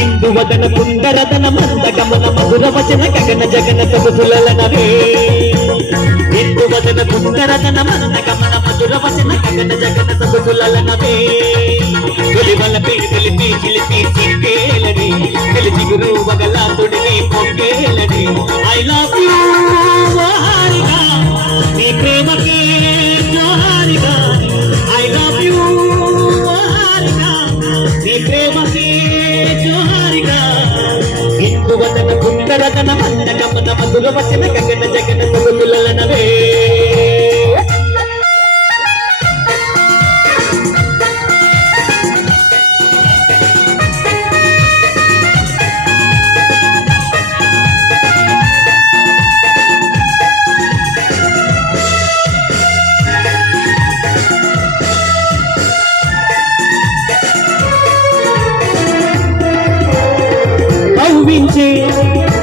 ఇందువదన కుందరదన మందగమన మధుర వచన గగన జగన సొగసులనవే ఇందువదన కుందరదన మందగమన మధుర వచన గగన జగన సొగసులనవే తొలివల పిలిపి చిలిపి చిక్కేలని తెలిసి గురు వగల తొడిని పొంగేలని ఐ లవ్ యూ హారిగా నీ ప్రేమకే జోహారిగా ఐ లవ్ యూ హారిగా నీ ప్రేమకే ఇందువదన కుందరదన మందగమన మధుర వచన గగన జగన సొగసులనవే కవ్వించే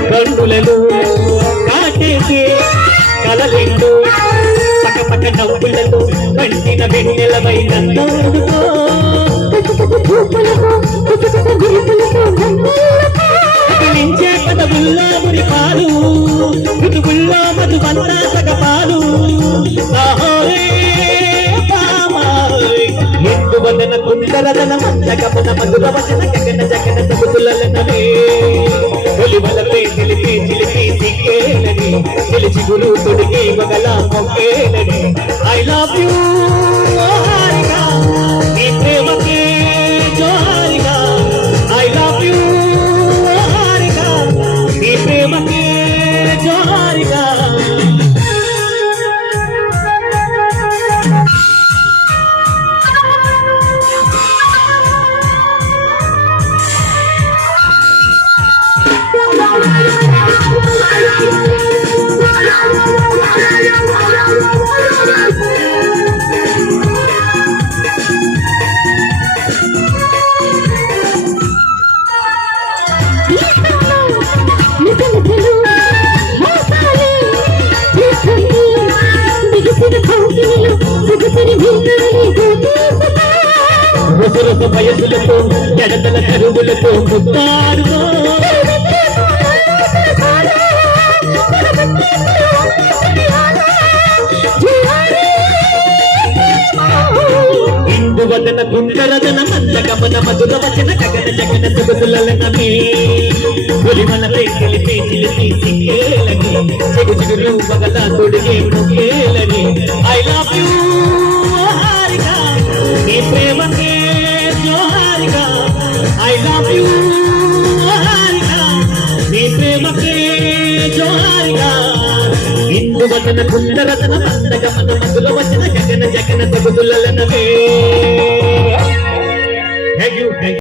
కన్నులలో కాటేసే కలలెండు పక్కపక్క నవ్వులలో పండిన వెన్నెలవై నన్నుకో కదిలించే పదవుల్లో మురిపాలు ఋతువుల్లో మధువంతా సగపాలు ఇందువదన కుందరదన మందగమన మధుర వచన గగన జగన సొగసులనవే ఒలివలపై తెలిపి చిలిపి సిక్కేలని తెలిసి గురు తొడిగి వగల మొక్కేలని ఐ లవ్ యూ హారిగా నీ ప్రేమకే జోహారిగా ఐ లవ్ యూ హారిగా నీ ప్రేమకే జోహారిగా రసరస వయసులతో ఎడతల కరువులతో ముద్దాడుతో ఇందువదన కుందరదన మందగమన మధుర వచన గగన జగన సొగసులనవే ఒలివలపై తెలిపి చిలిపి సిక్కేలని చెగుచిగురు వగల తొడిగి మొక్కేలని ఐ లవ్ యూ హారిగా నీ ప్రేమకే జోహారిగా ఐ లవ్ యూ హారిగా నీ ప్రేమకే జోహారిగా ఇందువదన కుందరదన మందగమన మధుర వచన గగన జగన సొగసులనవే